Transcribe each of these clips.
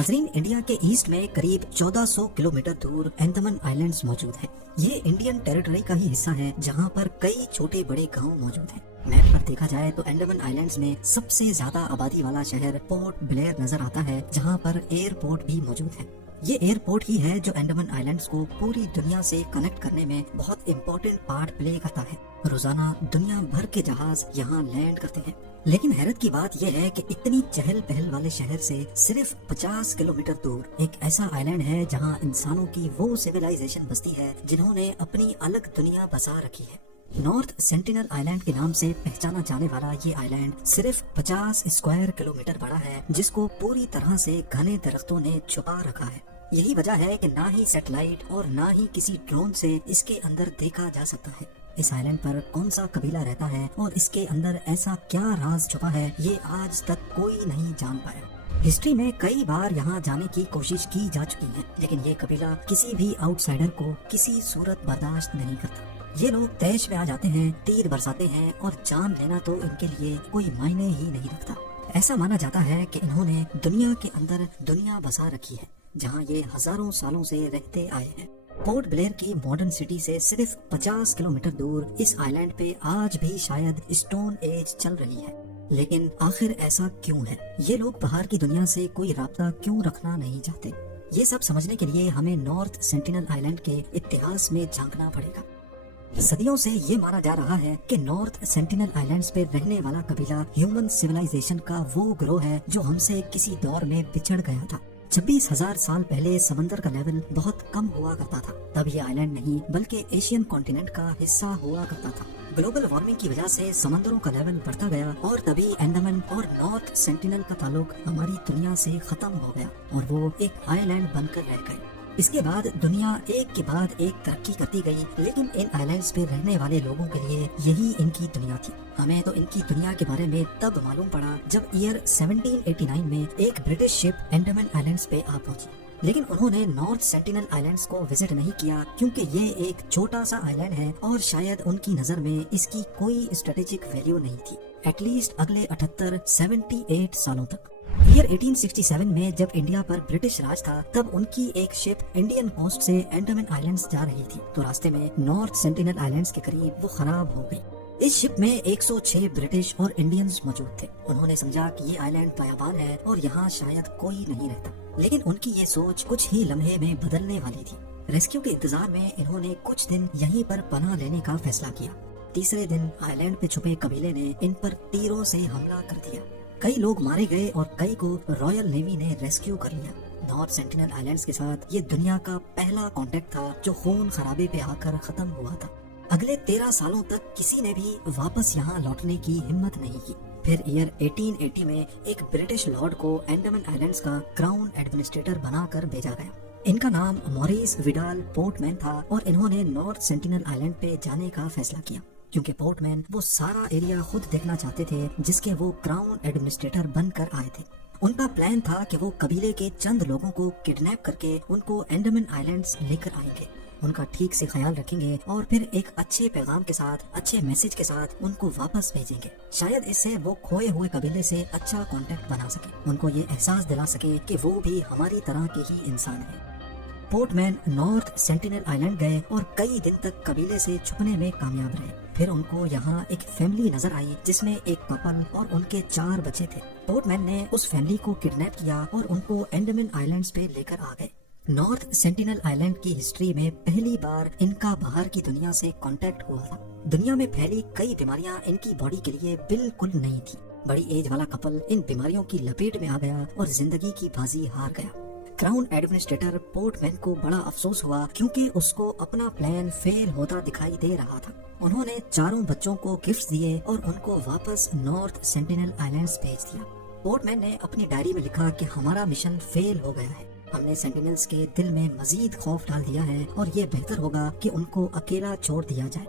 नाजरीन, इंडिया के ईस्ट में करीब 1400 किलोमीटर दूर अंडमान आइलैंड्स मौजूद है। ये इंडियन टेरिटरी का ही हिस्सा है जहाँ पर कई छोटे बड़े गांव मौजूद हैं। मैप पर देखा जाए तो अंडमान आइलैंड्स में सबसे ज्यादा आबादी वाला शहर पोर्ट ब्लेयर नजर आता है, जहाँ पर एयरपोर्ट भी मौजूद है। ये एयरपोर्ट ही है जो अंडमान आइलैंड्स को पूरी दुनिया से कनेक्ट करने में बहुत इम्पोर्टेंट पार्ट प्ले करता है। रोजाना दुनिया भर के जहाज यहाँ लैंड करते हैं। लेकिन हैरत की बात यह है कि इतनी चहल पहल वाले शहर से सिर्फ 50 किलोमीटर दूर एक ऐसा आइलैंड है जहाँ इंसानों की वो सिविलाइजेशन बसती है जिन्होंने अपनी अलग दुनिया बसा रखी है। नॉर्थ सेंटिनल आइलैंड के नाम से पहचाना जाने वाला ये आइलैंड सिर्फ 50 स्क्वायर किलोमीटर बड़ा है, जिसको पूरी तरह से घने दरख्तों ने छुपा रखा है। यही वजह है कि ना ही सैटेलाइट और ना ही किसी ड्रोन से इसके अंदर देखा जा सकता है। इस आइलैंड पर कौन सा कबीला रहता है और इसके अंदर ऐसा क्या राज छुपा है, ये आज तक कोई नहीं जान पाया। हिस्ट्री में कई बार यहाँ जाने की कोशिश की जा चुकी है, लेकिन ये कबीला किसी भी आउटसाइडर को किसी सूरत बर्दाश्त नहीं करता। ये लोग तैश में आ जाते हैं, तीर बरसाते हैं और जान लेना तो इनके लिए कोई मायने ही नहीं रखता। ऐसा माना जाता है कि इन्होंने दुनिया के अंदर दुनिया बसा रखी है, जहाँ ये हजारों सालों से रहते आए हैं। पोर्ट ब्लेयर की मॉडर्न सिटी से सिर्फ 50 किलोमीटर दूर इस आइलैंड पे आज भी शायद स्टोन एज चल रही है। लेकिन आखिर ऐसा क्यों है? ये लोग बाहर की दुनिया से कोई राब्ता क्यों रखना नहीं चाहते? ये सब समझने के लिए हमें नॉर्थ सेंटिनल आइलैंड के इतिहास में झांकना पड़ेगा। सदियों से ये माना जा रहा है कि नॉर्थ सेंटिनल आइलैंड्स पे रहने वाला कबीला ह्यूमन सिविलाइजेशन का वो ग्रोह है जो हमसे किसी दौर में बिछड़ गया था। 26,000 साल पहले समंदर का लेवल बहुत कम हुआ करता था। तब ये आइलैंड नहीं बल्कि एशियन कॉन्टिनेंट का हिस्सा हुआ करता था। ग्लोबल वार्मिंग की वजह से समंदरों का लेवल बढ़ता गया और तभी अंडमान और नॉर्थ सेंटिनल का ताल्लुक हमारी दुनिया से खत्म हो गया और वो एक आइलैंड बनकर रह गए। इसके बाद दुनिया एक के बाद एक तरक्की करती गई, लेकिन इन आइलैंड्स पे रहने वाले लोगों के लिए यही इनकी दुनिया थी। हमें तो इनकी दुनिया के बारे में तब मालूम पड़ा जब ईयर 1789 में एक ब्रिटिश शिप अंडमान आइलैंड्स पे आ पहुंची। लेकिन उन्होंने नॉर्थ सेंटिनल आइलैंड्स को विजिट नहीं किया, क्योंकि ये एक छोटा सा आइलैंड है और शायद उनकी नजर में इसकी कोई स्ट्रेटेजिक वैल्यू नहीं थी, एटलीस्ट अगले 78 सालों तक। ईयर 1867 में जब इंडिया पर ब्रिटिश राज था, तब उनकी एक शिप इंडियन कोस्ट से अंडमान आइलैंड्स जा रही थी, तो रास्ते में नॉर्थ सेंटिनल आइलैंड्स के करीब वो खराब हो गई। इस शिप में 106 ब्रिटिश और इंडियंस मौजूद थे। उन्होंने समझा कि ये आइलैंड बयाबान है और यहाँ शायद कोई नहीं रहता, लेकिन उनकी ये सोच कुछ ही लम्हे में बदलने वाली थी। रेस्क्यू के इंतजार में इन्होंने कुछ दिन यहीं पर पनाह लेने का फैसला किया। तीसरे दिन आइलैंड पे छुपे कबीले ने इन पर तीरों से हमला कर दिया। कई लोग मारे गए और कई को रॉयल नेवी ने रेस्क्यू कर लिया। नॉर्थ सेंटिनल आइलैंड्स के साथ ये दुनिया का पहला कांटेक्ट था जो खून खराबे पे आकर खत्म हुआ था। अगले 13 सालों तक किसी ने भी वापस यहाँ लौटने की हिम्मत नहीं की। फिर ईयर 1880 में एक ब्रिटिश लॉर्ड को अंडमान आइलैंड्स का क्राउन एडमिनिस्ट्रेटर बनाकर भेजा गया। इनका नाम मॉरिस विडाल पोर्टमैन था और इन्होंने नॉर्थ सेंटिनल आइलैंड पे जाने का फैसला किया, क्योंकि पोर्टमैन वो सारा एरिया खुद देखना चाहते थे जिसके वो क्राउन एडमिनिस्ट्रेटर बनकर आए थे। उनका प्लान था कि वो कबीले के चंद लोगों को किडनैप करके उनको अंडमान आइलैंड्स लेकर आएंगे, उनका ठीक से ख्याल रखेंगे और फिर एक अच्छे पैगाम के साथ, अच्छे मैसेज के साथ उनको वापस भेजेंगे। शायद इससे वो खोए हुए कबीले से अच्छा कांटेक्ट बना सके, उनको ये एहसास दिला सके कि वो भी हमारी तरह के ही इंसान है। पोर्टमैन नॉर्थ सेंटिनल आइलैंड गए और कई दिन तक कबीले से छुपने में कामयाब रहे। फिर उनको यहाँ एक फैमिली नजर आई जिसमें एक कपल और उनके 4 बच्चे थे। पोर्टमैन ने उस फैमिली को किडनैप किया और उनको अंडमान आइलैंड्स पे लेकर आ गए। नॉर्थ सेंटिनल आइलैंड की हिस्ट्री में पहली बार इनका बाहर की दुनिया से कांटेक्ट हुआ था। दुनिया में फैली कई बीमारियां इनकी बॉडी के लिए बिल्कुल नहीं थी। बड़ी एज वाला कपल इन बीमारियों की लपेट में आ गया और जिंदगी की बाजी हार गया। क्राउन एडमिनिस्ट्रेटर पोर्टमैन को बड़ा अफसोस हुआ, क्योंकि उसको अपना प्लान फेल होता दिखाई दे रहा था। उन्होंने 4 बच्चों को गिफ्ट्स दिए और उनको वापस नॉर्थ सेंटिनल आइलैंड्स भेज दिया। पोर्टमैन ने अपनी डायरी में लिखा कि हमारा मिशन फेल हो गया है, हमने सेंटिनल्स के दिल में मजीद खौफ डाल दिया है और ये बेहतर होगा कि उनको अकेला छोड़ दिया जाए।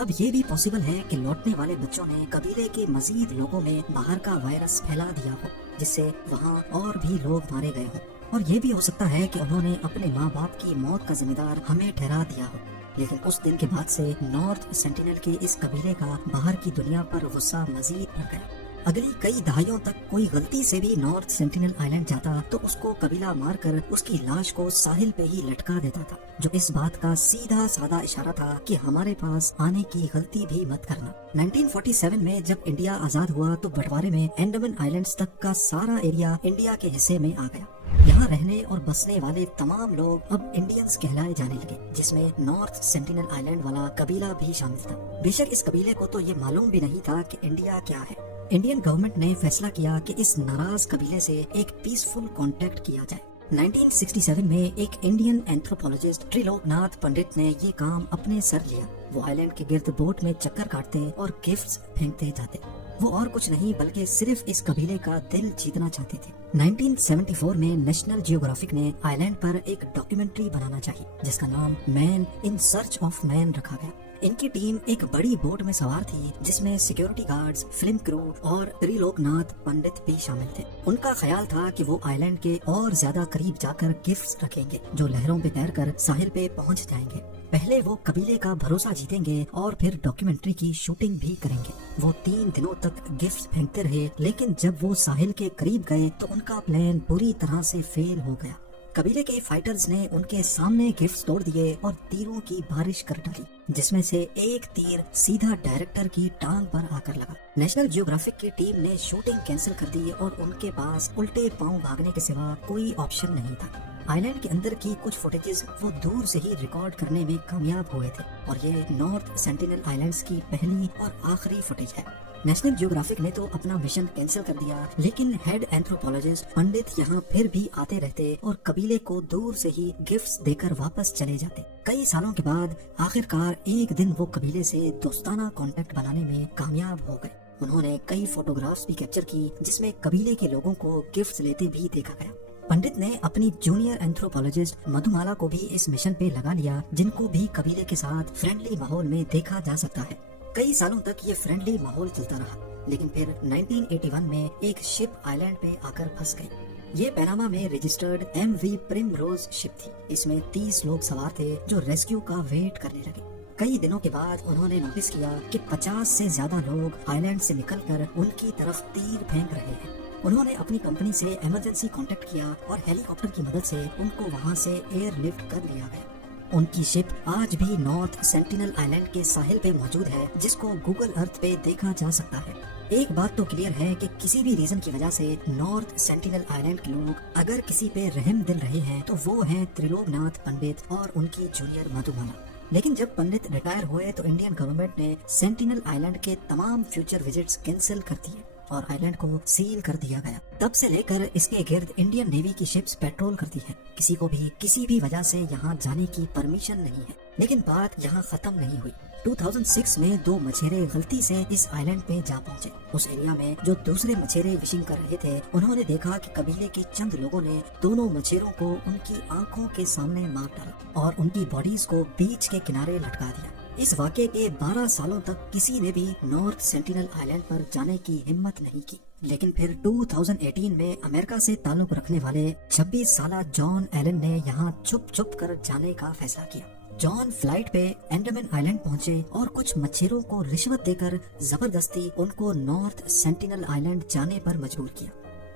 अब ये भी पॉसिबल है कि लौटने वाले बच्चों ने कबीले के मजीद लोगों में बाहर का वायरस फैला दिया हो, जिससे वहाँ और भी लोग मारे गए हों। और ये भी हो सकता है कि उन्होंने अपने माँ बाप की मौत का जिम्मेदार हमें ठहरा दिया हो। लेकिन उस दिन के बाद से नॉर्थ सेंटिनल के इस कबीले का बाहर की दुनिया पर गुस्सा मजीद बढ़ गया। अगली कई दहाइयों तक कोई गलती से भी नॉर्थ सेंटिनल आइलैंड जाता तो उसको कबीला मारकर उसकी लाश को साहिल पे ही लटका देता था, जो इस बात का सीधा साधा इशारा था कि हमारे पास आने की गलती भी मत करना। 1947 में जब इंडिया आजाद हुआ तो बंटवारे में अंडमान आइलैंड्स तक का सारा एरिया इंडिया के हिस्से में आ गया। यहाँ रहने और बसने वाले तमाम लोग अब इंडियंस कहलाए जाने लगे, जिसमें नॉर्थ सेंटिनल आइलैंड वाला कबीला भी शामिल था। बेशक इस कबीले को तो ये मालूम भी नहीं था कि इंडिया क्या है। इंडियन गवर्नमेंट ने फैसला किया कि इस नाराज कबीले से एक पीसफुल कॉन्टेक्ट किया जाए। 1967 में एक इंडियन एंथ्रोपोलॉजिस्ट त्रिलोकनाथ पंडित ने ये काम अपने सर लिया। वो आइलैंड के गिर्द बोट में चक्कर काटते और गिफ्ट्स फेंकते जाते। वो और कुछ नहीं बल्कि सिर्फ इस कबीले का दिल जीतना चाहते थे। 1974 में नेशनल जियोग्राफिक ने आइलैंड पर एक डॉक्यूमेंट्री बनाना चाहिए जिसका नाम man in search of man रखा गया। इनकी टीम एक बड़ी बोट में सवार थी जिसमें सिक्योरिटी गार्ड्स, फिल्म क्रू और त्रिलोकनाथ पंडित भी शामिल थे। उनका ख्याल था कि वो आइलैंड के और ज्यादा करीब जाकर गिफ्ट्स रखेंगे जो लहरों पे तैरकर साहिल पे पहुंच जाएंगे। पहले वो कबीले का भरोसा जीतेंगे और फिर डॉक्यूमेंट्री की शूटिंग भी करेंगे। वो 3 दिनों तक गिफ्ट्स फेंकते रहे, लेकिन जब वो साहिल के करीब गए तो उनका प्लान पूरी तरह से फेल हो गया। कबीले के फाइटर्स ने उनके सामने गिफ्ट्स तोड़ दिए और तीरों की बारिश कर डाली, जिसमें से एक तीर सीधा डायरेक्टर की टांग पर आकर लगा। नेशनल जियोग्राफिक की टीम ने शूटिंग कैंसिल कर दी और उनके पास उल्टे पांव भागने के सिवा कोई ऑप्शन नहीं था। आइलैंड के अंदर की कुछ फुटेजेस वो दूर से ही रिकॉर्ड करने में कामयाब हुए थे और ये नॉर्थ सेंटिनल आइलैंड्स की पहली और आखिरी फुटेज है। नेशनल जियोग्राफिक ने तो अपना मिशन कैंसिल कर दिया, लेकिन हेड एंथ्रोपोलॉजिस्ट पंडित यहाँ फिर भी आते रहते और कबीले को दूर से ही गिफ्ट्स देकर वापस चले जाते। कई सालों के बाद आखिरकार एक दिन वो कबीले से दोस्ताना कांटेक्ट बनाने में कामयाब हो गए। उन्होंने कई फोटोग्राफ्स भी कैप्चर की जिसमें कबीले के लोगों को गिफ्ट्स लेते भी देखा गया। पंडित ने अपनी जूनियर एंथ्रोपोलॉजिस्ट मधुमाला को भी इस मिशन पे लगा लिया, जिनको भी कबीले के साथ फ्रेंडली माहौल में देखा जा सकता है। कई सालों तक ये फ्रेंडली माहौल चलता रहा, लेकिन फिर 1981 में एक शिप आइलैंड पे आकर फंस गई। ये पैनामा में रजिस्टर्ड MV प्रिमरोज शिप थी। इसमें 30 लोग सवार थे जो रेस्क्यू का वेट करने लगे। कई दिनों के बाद उन्होंने नोटिस किया कि 50 से ज्यादा लोग आइलैंड से निकलकर उनकी तरफ तीर फेंक रहे हैं। उन्होंने अपनी कंपनी से इमरजेंसी कांटेक्ट किया और हेलीकॉप्टर की मदद से उनको वहां से एयरलिफ्ट कर लिया गया। उनकी शिप आज भी नॉर्थ सेंटिनल आइलैंड के साहिल पे मौजूद है, जिसको गूगल अर्थ पे देखा जा सकता है। एक बात तो क्लियर है कि किसी भी रीजन की वजह से नॉर्थ सेंटिनल आइलैंड के लोग अगर किसी पे रहम दिल रहे हैं तो वो हैं त्रिलोकनाथ पंडित और उनकी जूनियर मधुमाला। लेकिन जब पंडित रिटायर हुए तो इंडियन गवर्नमेंट ने सेंटिनल आइलैंड के तमाम फ्यूचर विजिट्स कैंसिल कर दिए और आइलैंड को सील कर दिया गया। तब से लेकर इसके गिर्द इंडियन नेवी की शिप्स पेट्रोल करती हैं। किसी को भी किसी भी वजह से यहाँ जाने की परमिशन नहीं है। लेकिन बात यहाँ खत्म नहीं हुई। 2006 में 2 मछेरे गलती से इस आइलैंड पे जा पहुँचे। उस एरिया में जो दूसरे मछेरे विशिंग कर रहे थे, उन्होंने देखा कि कबीले के चंद लोगों ने दोनों मछेरों को उनकी आंखों के सामने मार डाला और उनकी बॉडीज को बीच के किनारे लटका दिया। इस वाक़े के 12 सालों तक किसी ने भी नॉर्थ सेंटिनल आइलैंड पर जाने की हिम्मत नहीं की। लेकिन फिर 2018 में अमेरिका से ताल्लुक रखने वाले 26 साला जॉन एलन ने यहाँ छुप कर जाने का फैसला किया। जॉन फ्लाइट पे अंडमान आइलैंड पहुँचे और कुछ मछेरों को रिश्वत देकर जबरदस्ती उनको नॉर्थ सेंटिनल आइलैंड जाने पर मजबूर किया।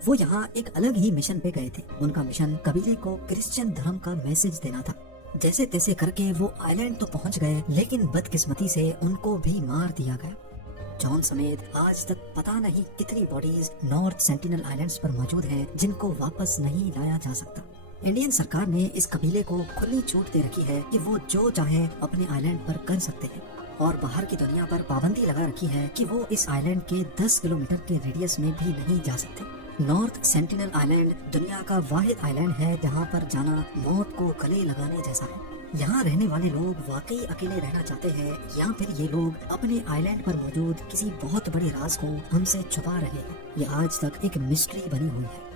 वो यहाँ एक अलग ही मिशन पे गए थे। उनका मिशन कबीले को क्रिश्चियन धर्म का मैसेज देना था। जैसे तैसे करके वो आइलैंड तो पहुंच गए, लेकिन बदकिस्मती से उनको भी मार दिया गया। जॉन समेत आज तक पता नहीं कितनी बॉडीज नॉर्थ सेंटिनल आइलैंड्स पर मौजूद हैं, जिनको वापस नहीं लाया जा सकता। इंडियन सरकार ने इस कबीले को खुली छूट दे रखी है कि वो जो चाहे अपने आइलैंड पर कर सकते हैं और बाहर की दुनिया पर पाबंदी लगा रखी है कि वो इस आइलैंड के 10 किलोमीटर के रेडियस में भी नहीं जा सकते। नॉर्थ सेंटिनल आइलैंड दुनिया का वाहिद आइलैंड है जहाँ पर जाना मौत को गले लगाने जैसा है। यहाँ रहने वाले लोग वाकई अकेले रहना चाहते हैं या फिर ये लोग अपने आइलैंड पर मौजूद किसी बहुत बड़े राज को हमसे छुपा रहे हैं। ये आज तक एक मिस्ट्री बनी हुई है।